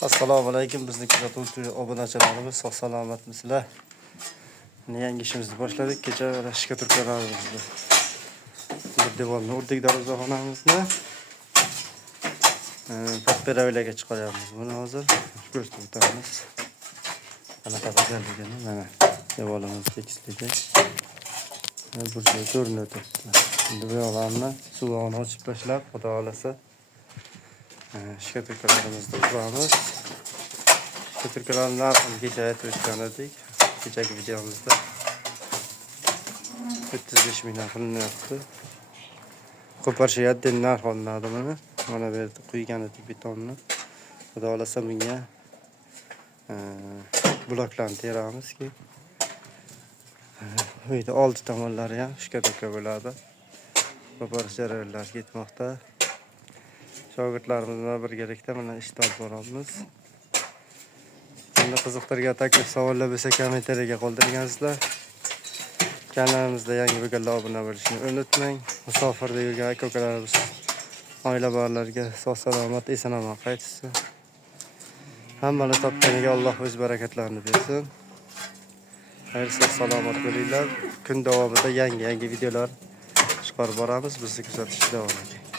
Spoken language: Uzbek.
Assalomu alaykum, bizni kuzatuvchi obunachilarimiz, sog' salomatmisizlar? Yangi ishimizni boshladik. Kecha shika turklarimizni bir devorni urdik, darvozaxonamizni. Paperavilarga chiqaryapmiz. Buni hozir ko'rsatib o'tamiz. Qanaqa bajarligini, mana devorimiz tekisligi. Burchak ko'rinib turibdi. Endi bu yoqlarni suvini ochib tashlab, xudo xolasa shika turklarimizni quramiz. Turklarning narxini kecha aytib o'tgan edik. Kechagi videomizda 35 ming qilinyapti. Qo'parishyapti, narx olinadi buni. Mana bu yerda quygan edik betonni. Xudo xolasa bunga bloklarni teramizki, bu yerda oldi tomonlari ham shika turka bo'ladi. Qo'parish jarayonlari ketmoqda. Shogirdlarimiz bilan birgalikda mana ishni olib boramiz. Qiziqtirgan taklif savollar bo'lsa kommentariyaga qoldirgansizlar. Kanalimizda yangi bo'lganlar obuna bo'lishni unutmang. Musofirda yurgan aka-ukalarimiz, oila borlarga sog' salomat, eson-omon qaytsin. Hammani topganiga Alloh o'z barakatlarini bersin. Xayr, sog' salomat bo'linglar. Kun davomida yangi videolar chiqarib boramiz. Bizni kuzatishda davom eting.